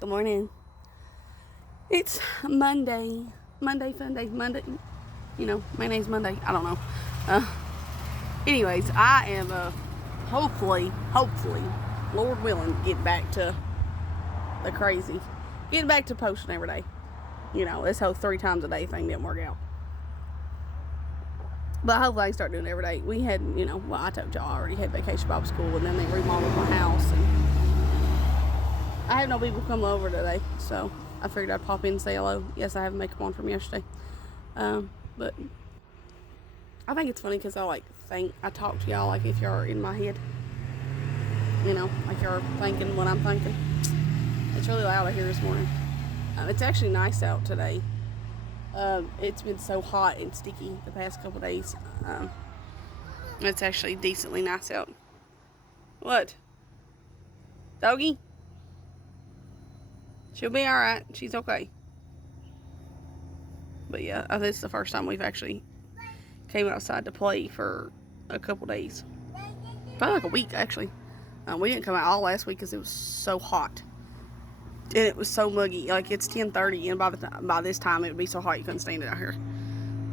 Good morning. It's Monday. Monday, fun day. Monday. You know, my name's Monday. I don't know. Anyways, I am hopefully, Lord willing, get back to the crazy. Getting back to posting every day. You know, this whole 3 times a day thing didn't work out. But hopefully I can start doing it every day. We had, I told y'all I already had Vacation Bible School, and then they remodeled my house, and I had no people come over today, so I figured I'd pop in and say hello. Yes, I have makeup on from yesterday. But I think it's funny because I talk to y'all like if you're in my head. Like you're thinking what I'm thinking. It's really loud out here this morning. It's actually nice out today. It's been so hot and sticky the past couple days. It's actually decently nice out. What? Doggy? She'll be alright. She's okay. But yeah, this is the first time we've actually came outside to play for a couple days. Probably like a week, actually. We didn't come out all last week because it was so hot. And it was so muggy. Like, it's 10:30, and by this time, it would be so hot you couldn't stand it out here.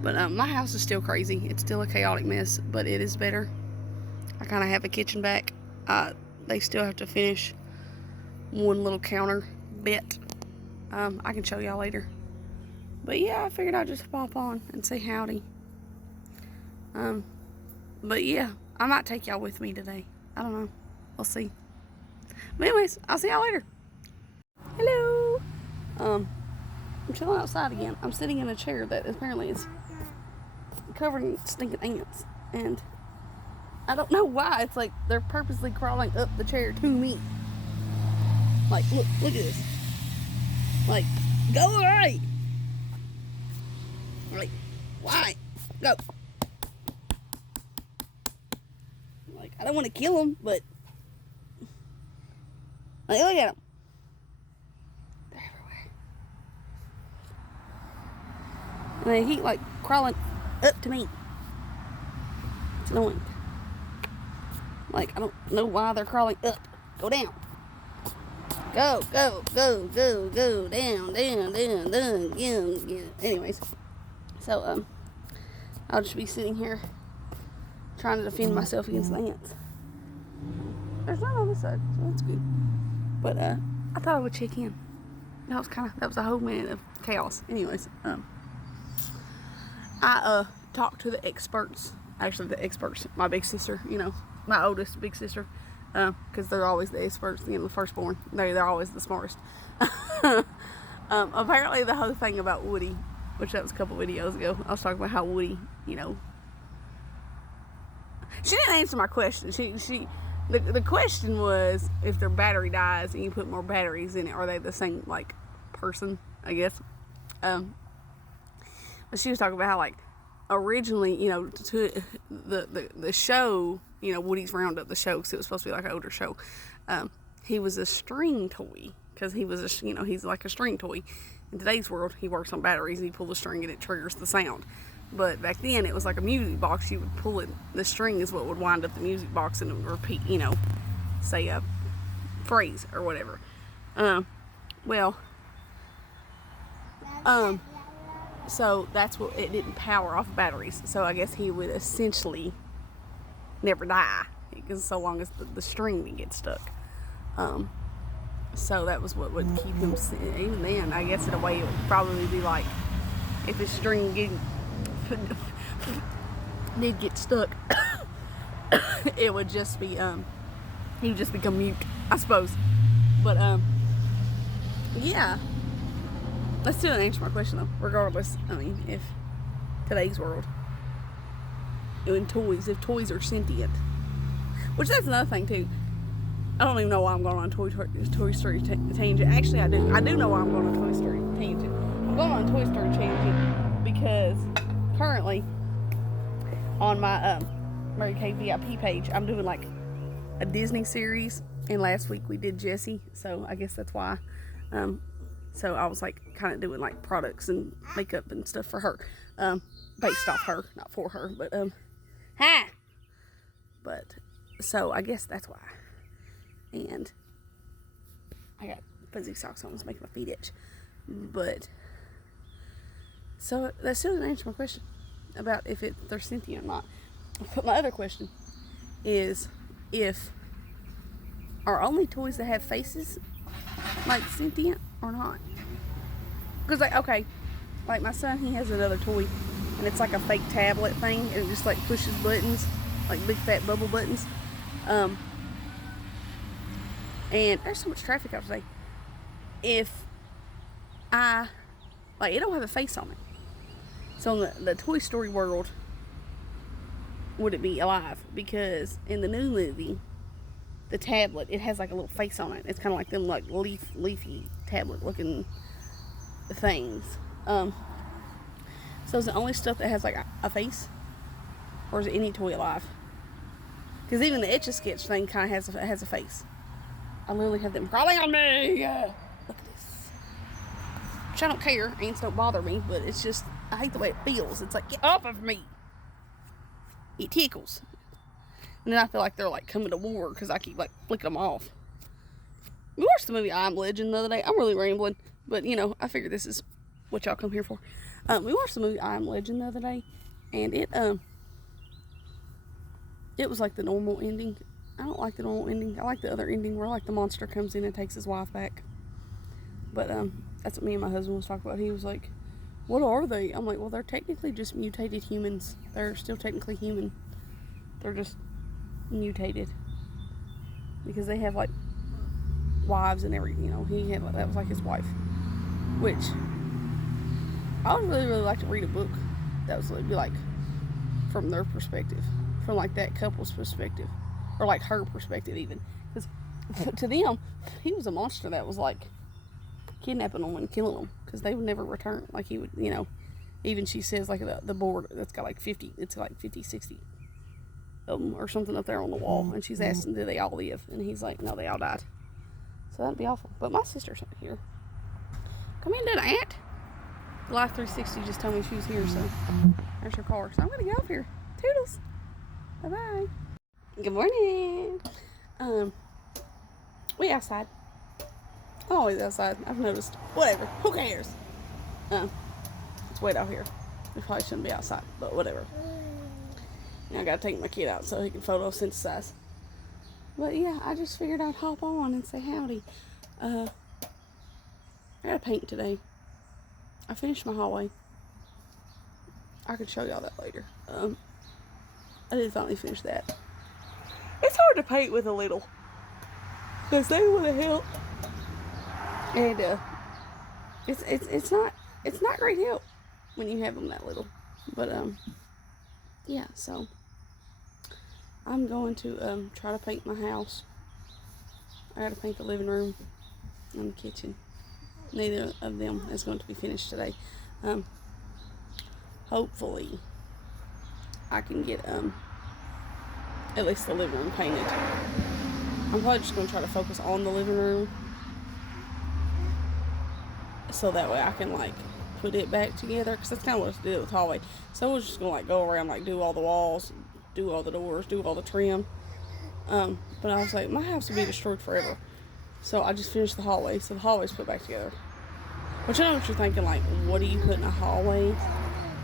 But my house is still crazy. It's still a chaotic mess, but it is better. I kind of have a kitchen back. They still have to finish one little counter bit. I can show y'all later. But yeah, I figured I'd just pop on and say howdy. But yeah, I might take y'all with me today. I don't know. We'll see. But anyways, I'll see y'all later. Hello. I'm chilling outside again. I'm sitting in a chair that apparently is covered in stinking ants. And I don't know why. It's like they're purposely crawling up the chair to me. Like, look at this. Like, go away. Like, why? Go. Like, I don't want to kill them, but like, look at them. They're everywhere. And they keep like crawling up to me. It's annoying. Like, I don't know why they're crawling up. Go down. Go, down. Anyways, so I'll just be sitting here trying to defend myself against the ants. There's none on this side, so that's good. But I thought I would check in. That was a whole minute of chaos. Anyways, I talked to the experts. Actually, the experts, my big sister, my oldest big sister, because they're always the experts, the firstborn. They're always the smartest. Apparently the whole thing about Woody, which that was a couple videos ago, I was talking about how Woody, she didn't answer my question. The question was, if their battery dies and you put more batteries in it, are they the same, like, person, I guess? But she was talking about how, like, originally, to the show, Woody's Roundup, the show, because it was supposed to be like an older show, he was a string toy, because he was he's like a string toy. In today's world, he works on batteries, and you pull the string and it triggers the sound. But back then, it was like a music box. You would pull it, the string is what would wind up the music box, and it would repeat, say a phrase or whatever. So that's what, it didn't power off batteries. So I guess he would essentially never die, because so long as the string didn't get stuck. So that was what would keep him, even then, I guess in a way it would probably be like, if his string did get stuck, it would just be, he would just become mute, I suppose. But, yeah. That still didn't answer my question, though. Regardless, if today's world, if toys are sentient, which that's another thing, too. I don't even know why I'm going on a Toy Story tangent. Actually, I do. I do know why I'm going on a Toy Story tangent. I'm going on a Toy Story tangent because currently on my Mary Kay VIP page, I'm doing like a Disney series, and last week we did Jessie, so I guess that's why. So I was like kind of doing like products and makeup and stuff for her, based off her, not for her, but But so I guess that's why. And I got fuzzy socks on. It's making my feet itch. But, so that still doesn't answer my question about if they're sentient or not. But my other question is if are only toys that have faces like sentient or not? Because like, okay, like my son, he has another toy and it's like a fake tablet thing and it just like pushes buttons, like big fat bubble buttons. And there's so much traffic out today. If it don't have a face on it. So in the Toy Story world, would it be alive? Because in the new movie, the tablet, it has like a little face on it. It's kind of like them like leafy tablet looking things. So is it only stuff that has like a face, or is it any toy alive? Because even the Etch-a-Sketch thing kind of has a face. I literally have them crawling on me. Look at this. Which I don't care. Ants don't bother me, but it's just I hate the way it feels. It's like, get off of me. It tickles. And then I feel like they're like coming to war because I keep like flicking them off. We watched the movie I Am Legend the other day. I'm really rambling, but you know, I figured this is what y'all come here for. We watched the movie I Am Legend the other day, and it was like the normal ending. I don't like the normal ending. I like the other ending where like the monster comes in and takes his wife back. But that's what me and my husband was talking about. He was like, what are they? I'm like, well, they're technically just mutated humans. They're still technically human. They're just mutated. Because they have like wives and everything, you know. That was like his wife. Which I would really, really like to read a book that was be like from their perspective. From like that couple's perspective. Or like her perspective even. Because to them, he was a monster that was like kidnapping them and killing them. Because they would never return. Like he would, you know. Even she says like the board that's got like 50, it's like 50, 60 of them or something up there on the wall. And she's asking, do they all live? And he's like, no, they all died. So that'd be awful. But my sister's not here. Come in, Aunt. Life 360 just told me she was here, so there's her car. So I'm gonna get off here. Toodles. Bye-bye. Good morning. We outside. I'm always outside. I've noticed. Whatever. Who cares? It's wet out here. We probably shouldn't be outside, but whatever. Now I gotta take my kid out so he can photosynthesize. But yeah, I just figured I'd hop on and say howdy. I gotta paint today. I finished my hallway. I could show y'all that later. I did finally finish that. It's hard to paint with a little, because they want to help, and it's not great help when you have them that little. But yeah. So I'm going to try to paint my house. I gotta paint the living room and the kitchen. Neither of them is going to be finished today. Hopefully I can get at least the living room painted. I'm probably just going to try to focus on the living room, so that way I can like put it back together, because that's kind of what I did with the hallway. So we're just going to like go around, like do all the walls, do all the doors, do all the trim. But I was like, my house will be destroyed forever. So I just finished the hallway, so the hallway's put back together. Which I know what you're thinking, like, what do you put in a hallway?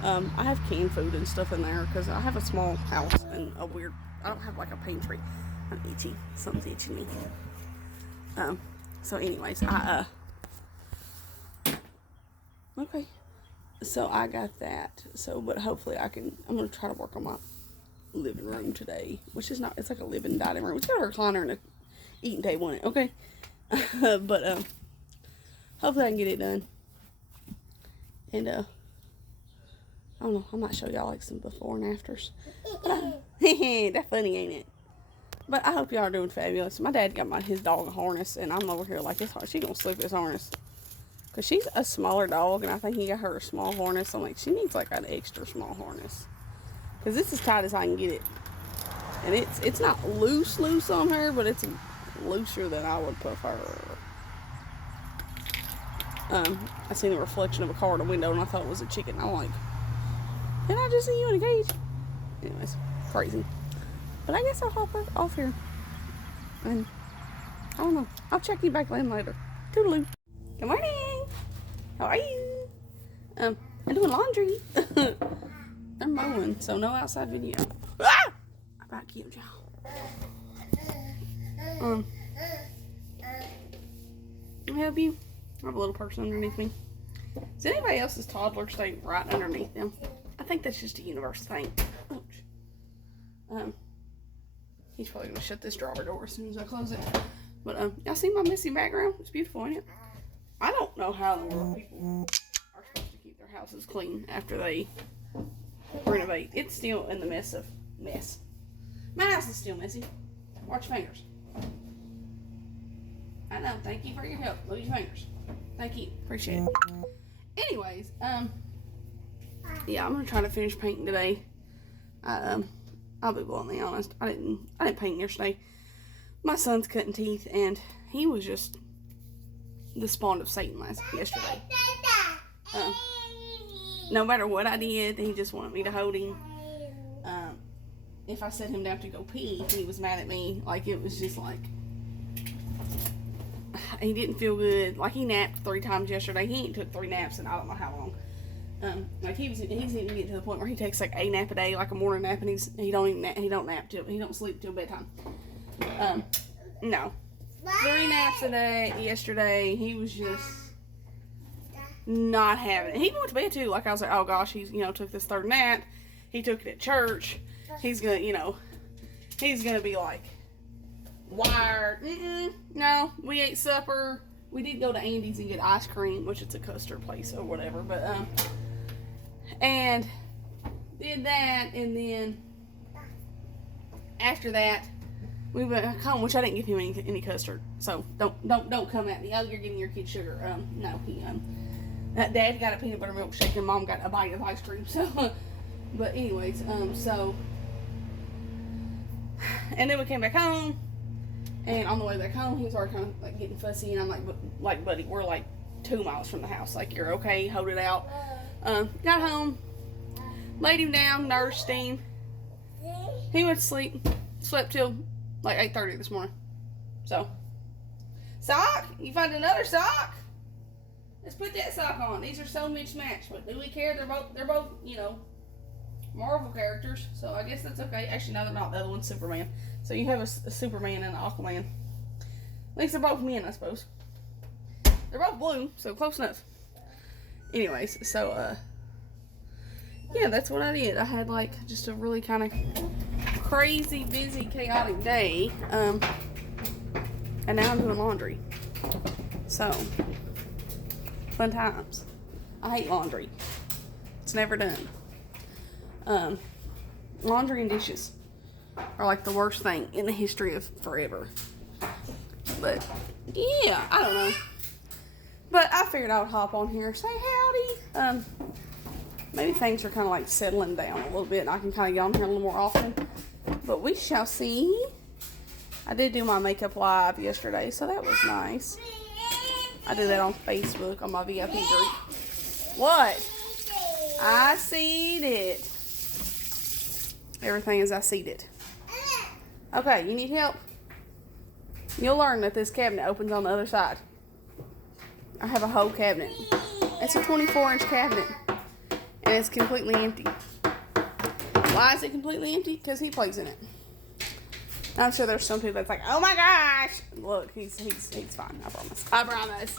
I have canned food and stuff in there, because I have a small house and I don't have like a pantry. I'm itchy. Something's itching me. So anyways, okay. So I got that. So, but hopefully I'm going to try to work on my living room today, which is not, it's like a living dining room. It's got a recliner and a eating table in it, okay? But hopefully I can get it done. And I don't know, I might show y'all like some before and afters. That's funny, ain't it? But I hope y'all are doing fabulous. My dad got his dog a harness, and I'm over here like, she gonna slip this harness. Because she's a smaller dog, and I think he got her a small harness. I'm like, she needs like an extra small harness. Because this is tight as I can get it. And it's not loose on her, but it's looser than I would prefer. I seen the reflection of a car in the window, and I thought it was a chicken. I'm like, didn't I just see you in a cage? Anyways, crazy. But I guess I'll hop off here. And I don't know. I'll check you back in later. Toodaloo. Good morning. How are you? I'm doing laundry. I'm mowing, so no outside video. Ah! I about killed y'all. Can I help you? I have a little person underneath me. Does anybody else's toddler stay right underneath them? I think that's just a universe thing. Ouch. He's probably gonna shut this drawer door as soon as I close it. But y'all see my messy background? It's beautiful, ain't it? I don't know how in the world people are supposed to keep their houses clean after they renovate. It's still in the mess. My house is still messy. Watch your fingers. I know. Thank you for your help. Move your fingers. Thank you. Appreciate it. Anyways, yeah, I'm gonna try to finish painting today. I'll be bluntly honest. I didn't paint yesterday. My son's cutting teeth, and he was just the spawn of Satan yesterday. No matter what I did, he just wanted me to hold him. If I set him down to go pee, he was mad at me. Like, it was just like, he didn't feel good. Like, he napped 3 times yesterday. He ain't took 3 naps in I don't know how long. Like, he's even getting to the point where he takes like a nap a day, like a morning nap, and he don't sleep till bedtime. No, 3 naps a day yesterday. He was just not having it. He went to bed too. Like, I was like, oh gosh, he's took this 3rd nap. He took it at church. He's gonna be like wired. No, we ate supper. We did go to Andy's and get ice cream, which it's a custard place or whatever. But and did that, and then after that we went home, which I didn't give him any custard. So don't come at me. Oh, you're giving your kid sugar. No, Dad got a peanut butter milkshake and Mom got a bite of ice cream. So, but anyways, so, and then we came back home, and on the way back home, he was already kind of like getting fussy, and I'm like, buddy, we're like 2 miles from the house. Like, you're okay, hold it out. Got home, laid him down, nursed him. He went to sleep, slept till like 8:30 this morning. So, sock, you find another sock? Let's put that sock on. These are so mismatched, but do we care? They're both, Marvel characters, so I guess that's okay. Actually, no, they're not. The other one's Superman. So you have a Superman and an Aquaman. At least they're both men, I suppose. They're both blue, so close enough. Anyways, so, yeah, that's what I did. I had, like, just a really kind of crazy, busy, chaotic day, and now I'm doing laundry. So, fun times. I hate laundry. It's never done. Laundry and dishes are like the worst thing in the history of forever. But yeah, I don't know. But I figured I would hop on here, say howdy. Maybe things are kind of like settling down a little bit, and I can kind of get on here a little more often. But we shall see. I did do my makeup live yesterday, so that was nice. I did that on Facebook on my VIP group. What? I seen it. Everything as I seen it. Okay, you need help? You'll learn that this cabinet opens on the other side. I have a whole cabinet. It's a 24-inch cabinet. And it's completely empty. Why is it completely empty? Because he plays in it. I'm sure there's some people that's like, oh my gosh. Look, he's fine. I promise. I promise.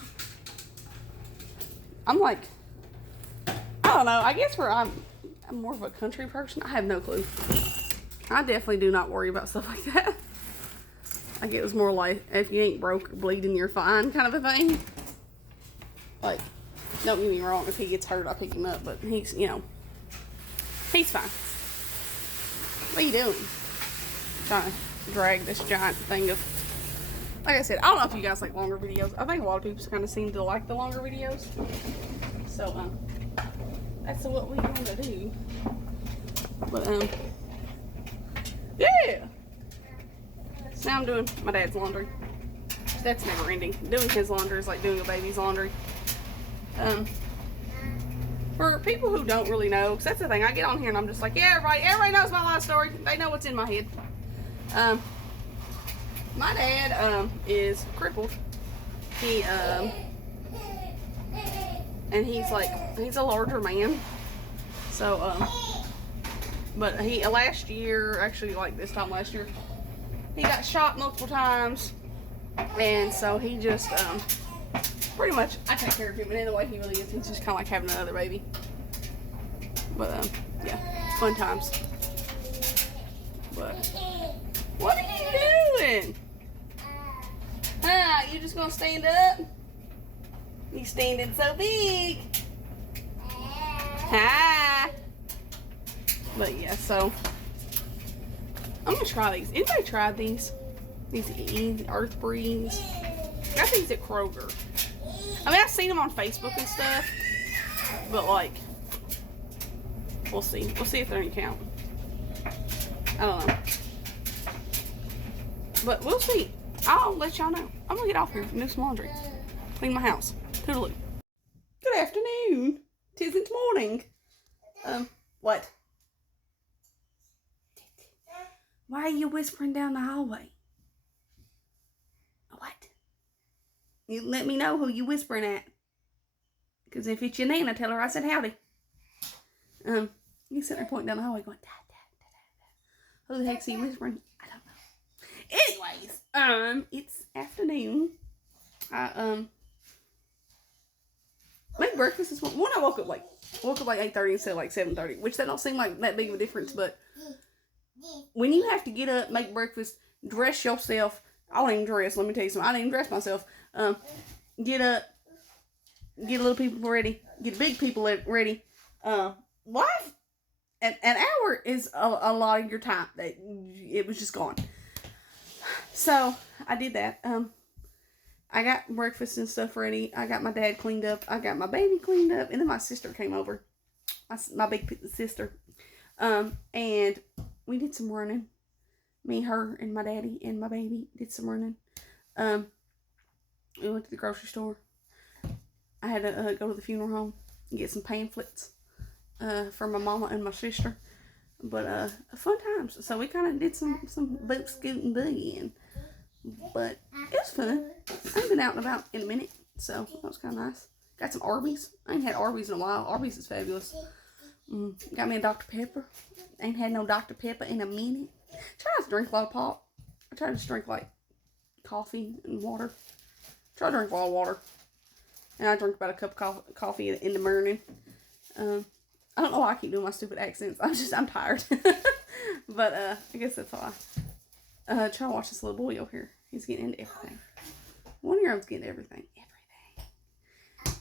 I'm like, I don't know. I guess I'm more of a country person. I have no clue. I definitely do not worry about stuff like that. Like, it was more like, if you ain't broke or bleeding, you're fine kind of a thing. Like, don't get me wrong. If he gets hurt, I'll pick him up. But he's, he's fine. What are you doing? Trying to drag this giant thing of, like I said, I don't know if you guys like longer videos. I think a lot of people kind of seem to like the longer videos. So, that's what we want to do. But, yeah. Now I'm doing my dad's laundry. That's never ending. Doing his laundry is like doing a baby's laundry. For people who don't really know, because that's the thing, I get on here and I'm just like, yeah, everybody knows my life story. They know what's in my head. My dad, is crippled. He and he's a larger man. So but he last year, actually like this time last year, he got shot multiple times, and so he just pretty much I take care of him, and in the way he really is, he's just kind of like having another baby. But yeah, fun times. But what are you doing? Huh? You just gonna stand up? You standing so big. Hi. But yeah, so I'm gonna try these. Anybody tried these? These Earth Breeze? I got these at Kroger. I mean, I've seen them on Facebook and stuff, but like, we'll see. We'll see if they're any count. I don't know. But we'll see. I'll let y'all know. I'm gonna get off here and do some laundry. Clean my house. Toodaloo. Good afternoon. 'Tisn't morning. What? Why are you whispering down the hallway? What? You let me know who you whispering at. Because if it's your Nana, tell her I said howdy. You sitting there pointing down the hallway going, da, da, da, da, da. Who the heck's he whispering? I don't know. Anyways, it's afternoon. I, made breakfast this morning. When I woke up like 8:30 instead of like 7:30, which that don't seem like that big of a difference, but when you have to get up, make breakfast, dress yourself, I don't even dress, let me tell you something, I didn't even dress myself, get up, get little people ready, get big people ready, life, an hour is a lot of your time, that it was just gone. So, I did that, I got breakfast and stuff ready. I got my dad cleaned up. I got my baby cleaned up. And then my sister came over. My big sister. And we did some running. Me, her, and my daddy and my baby did some running. We went to the grocery store. I had to go to the funeral home and get some pamphlets for my mama and my sister. But fun times. So we kind of did some boot scooting boogieing. But it was fun. I haven't been out and about in a minute, so that was kind of nice. Got some Arby's. I ain't had Arby's in a while. Arby's is fabulous. Got me a Dr. Pepper. Ain't had no Dr. Pepper in a minute. Try not to drink a lot of pop. I try to just drink like coffee and water. Try to drink a lot of water. And I drink about a cup of coffee in the morning. I don't know why I keep doing my stupid accents. I'm tired. But I guess that's why. Try to watch this little boy over here. He's getting into everything. 1-year-old's getting everything.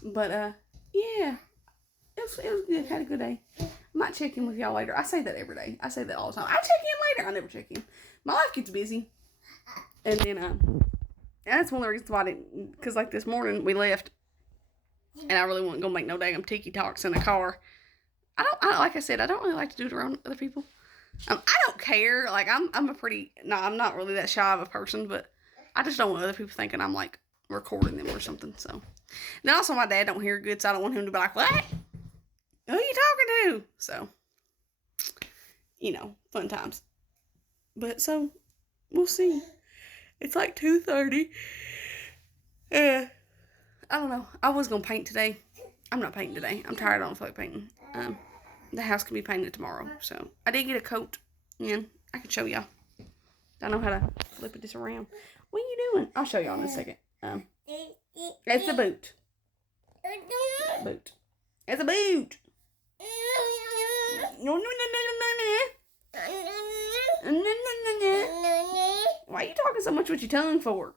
But yeah. It was good. Had a good day. I might check in with y'all later. I say that every day. I say that all the time. I check in later. I never check in. My life gets busy. And then that's one of the reasons why I didn't, because like this morning we left and I really wasn't gonna make no daggum tiki talks in the car. Like I said, I don't really like to do it around other people. I don't care. Like I'm not really that shy of a person, but I just don't want other people thinking I'm like recording them or something. So then also my dad don't hear good, so I don't want him to be like, what? Who are you talking to? So, you know, fun times. But so we'll see. It's like 2:30. I don't know. I was gonna paint today. I'm not painting today. I'm tired. I don't feel like painting. The house can be painted tomorrow. So I did get a coat in. I can show y'all. I know how to flip this around. What are you doing? I'll show y'all in a second. It's a boot. Boot. It's a boot. No. Why are you talking so much with your tongue for?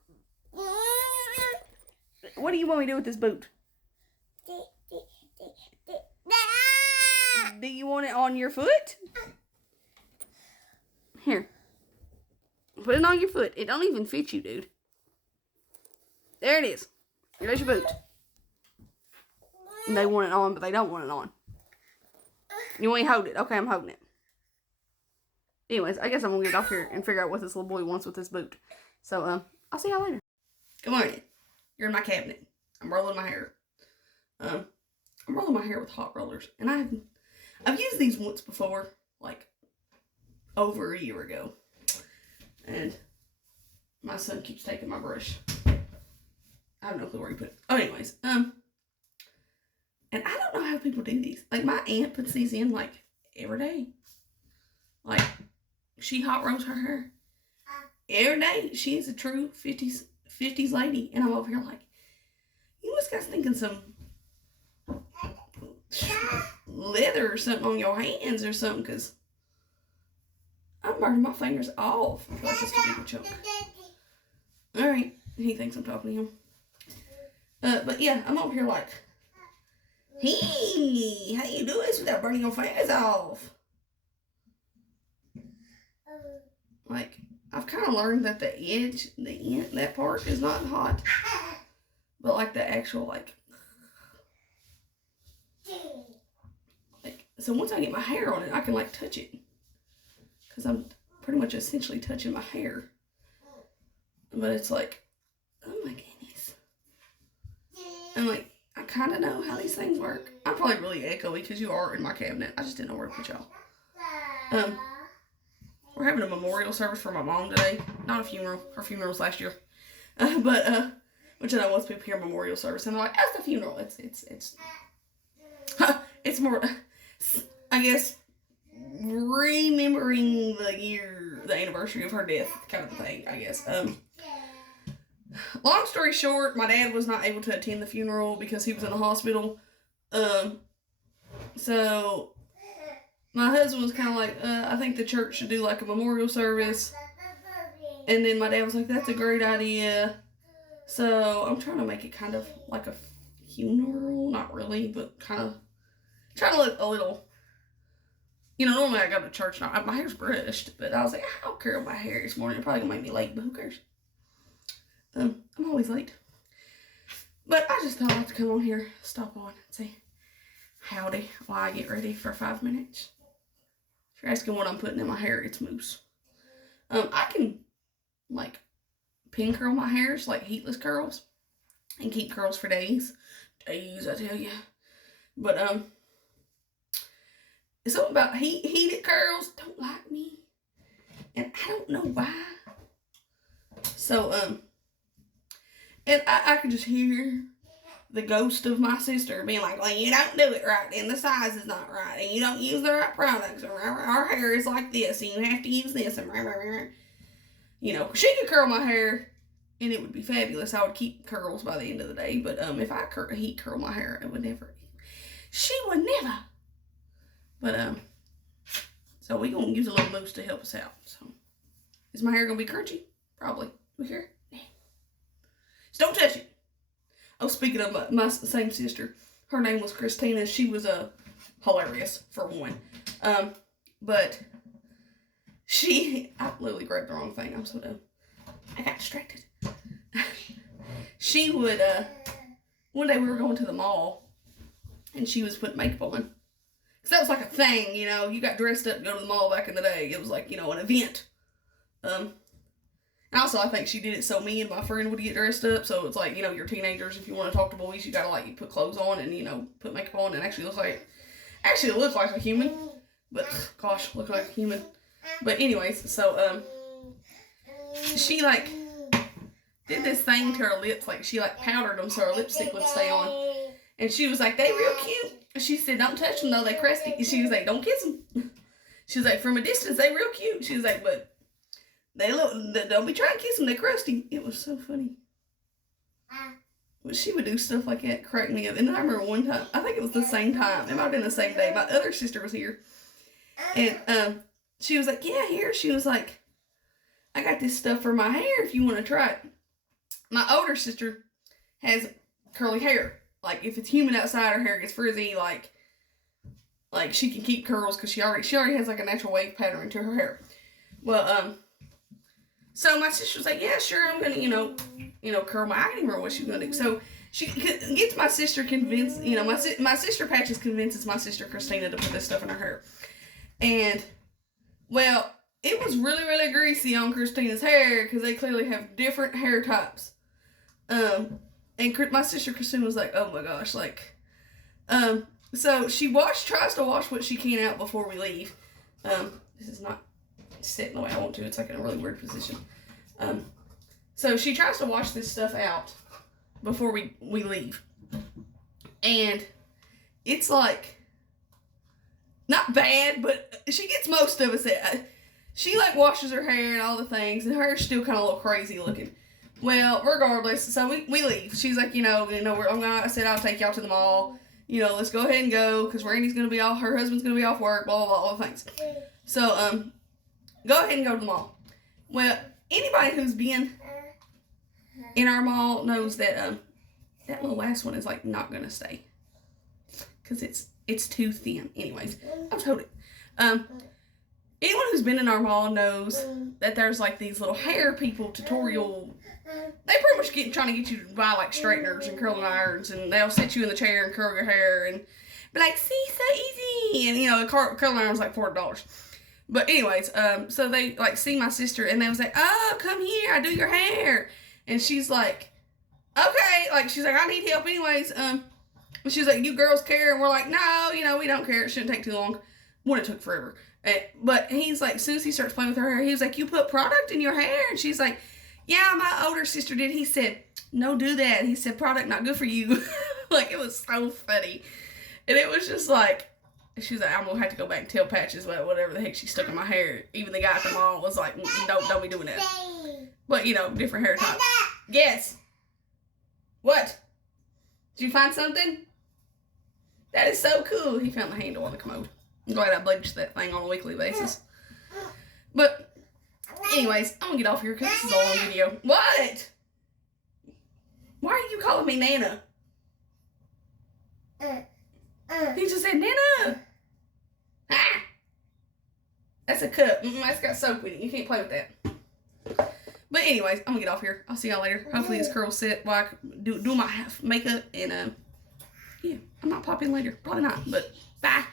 What do you want me to do with this boot? Do you want it on your foot? Here. Put it on your foot. It don't even fit you, dude. There it is. There's your boot. They want it on, but they don't want it on. You want me to hold it? Okay, I'm holding it. Anyways, I guess I'm going to get off here and figure out what this little boy wants with this boot. So, I'll see y'all later. Good morning. You're in my cabinet. I'm rolling my hair. I'm rolling my hair with hot rollers. And I've used these once before, like over a year ago. And my son keeps taking my brush. I have no clue where he put it. Oh, anyways, and I don't know how people do these. Like, my aunt puts these in, like, every day. Like, she hot roasts her hair every day. She's a true 50s lady. And I'm over here like, you must got thinking some leather or something on your hands or something, because I'm burning my fingers off. I feel like this could be a choke. Alright, he thinks I'm talking to him. But yeah, I'm over here like, hey, how you do this without burning your fingers off? Like, I've kind of learned that the edge, the end, that part is not hot. But like the actual, like, so once I get my hair on it, I can like touch it. Because I'm pretty much essentially touching my hair. But it's like, oh my goodness. And like, I kind of know how these things work. I'm probably really echoey because you are in my cabinet. I just didn't know where to put y'all. We're having a memorial service for my mom today. Not a funeral. Her funeral was last year. Which I know most people hear memorial service and they're like, that's a funeral. It's more, I guess, remembering the anniversary of her death kind of thing, I guess. Long story short, my dad was not able to attend the funeral because he was in the hospital. So my husband was kind of like, I think the church should do like a memorial service. And then my dad was like, that's a great idea. So I'm trying to make it kind of like a funeral. Not really, but kind of trying to look a little, you know, normally I go to church now. My hair's brushed, but I was like, I'll curl my hair this morning. It's probably going to make me late, but who cares? I'm always late. But I just thought I'd come on here, stop on, and say howdy while I get ready for 5 minutes. If you're asking what I'm putting in my hair, it's mousse. I can, like, pin curl my hairs, like heatless curls, and keep curls for days. Days, I tell you. But, something about heated curls don't like me. And I don't know why. So, and I could just hear the ghost of my sister being like, well, you don't do it right, and the size is not right, and you don't use the right products, or our hair is like this, and you have to use this, and you know, she could curl my hair, and it would be fabulous. I would keep curls by the end of the day, but if I heat curl my hair, it would never. She would never. But so we gonna use a little mousse to help us out. So is my hair gonna be crunchy? Probably. We here? Just don't touch it. Oh, speaking of my same sister, her name was Christina. She was hilarious for one. But I literally grabbed the wrong thing. I'm so dumb. I got distracted. She would one day we were going to the mall, and she was putting makeup on. Because that was like a thing, you know. You got dressed up to go to the mall back in the day. It was like, you know, an event. And also, I think she did it so me and my friend would get dressed up. So it's like, you know, you're teenagers. If you want to talk to boys, you gotta like you put clothes on and, you know, put makeup on and actually look like a human. But gosh, look like a human. But anyways, so she like did this thing to her lips, like she like powdered them so her lipstick would stay on. And she was like, they real cute. She said, don't touch them though, they crusty. And she was like, don't kiss them. She was like, from a distance, they real cute. She was like, but don't be trying to kiss them, they crusty. It was so funny. But she would do stuff like that, crack me up. And I remember one time, I think it was the same time, it might have been the same day, my other sister was here. And she was like, yeah, here. She was like, I got this stuff for my hair if you want to try it. My older sister has curly hair. Like, if it's humid outside, her hair gets frizzy, like she can keep curls because she already has like a natural wave pattern to her hair. Well, so my sister was like, yeah, sure, I'm gonna, you know, curl my. I didn't remember what she was gonna do. So she gets my sister convinced, you know, my sister Patches convinces my sister Christina to put this stuff in her hair. And, well, it was really, really greasy on Christina's hair because they clearly have different hair types. And my sister Christina was like, oh my gosh, like, so she tries to wash what she can out before we leave. This is not sitting the way I want to. It's like in a really weird position. So she tries to wash this stuff out. before we leave. And it's like, not bad, but she gets most of us. She like washes her hair and all the things, and her hair's still kind of a little crazy looking. Well, regardless, so we leave. She's like, I said I'll take y'all to the mall. Let's go ahead and go, because Randy's going to be off, her husband's going to be off work, blah, blah, blah, all the things. So, go ahead and go to the mall. Well, anybody who's been in our mall knows that, that little last one is, like, not going to stay. Because it's too thin. Anyways, I'll just hold it. Anyone who's been in our mall knows that there's, like, these little hair people tutorial. They pretty much trying to get you to buy, like, straighteners and curling irons, and they'll sit you in the chair and curl your hair and be like, see, so easy. And, curling iron's like $40. But anyways, so they, like, see my sister, and they was like, oh, come here, I do your hair. And she's like, okay. Like, she's like, I need help anyways. And she's like, you girls care? And we're like, no, we don't care. It shouldn't take too long. It took forever. But he's like, as soon as he starts playing with her hair, he was like, you put product in your hair? And she's like, yeah, my older sister did. He said, no, do that. He said, product not good for you. Like, it was so funny. And it was just like, she's like, I'm going to have to go back and tell Patches whatever the heck she stuck in my hair. Even the guy at the mall was like, don't be doing that. But, different hair types. Yes. What? Did you find something? That is so cool. He found the handle on the commode. I'm glad I bleach that thing on a weekly basis. But, anyways, I'm going to get off here because this is a long video. What? Why are you calling me Nana? He just said, Nana. Ah. That's a cup. That's got soap in it. You can't play with that. But anyways, I'm going to get off here. I'll see y'all later. Hopefully this curl set while I do my makeup. And, yeah, I might pop in later. Probably not, but bye.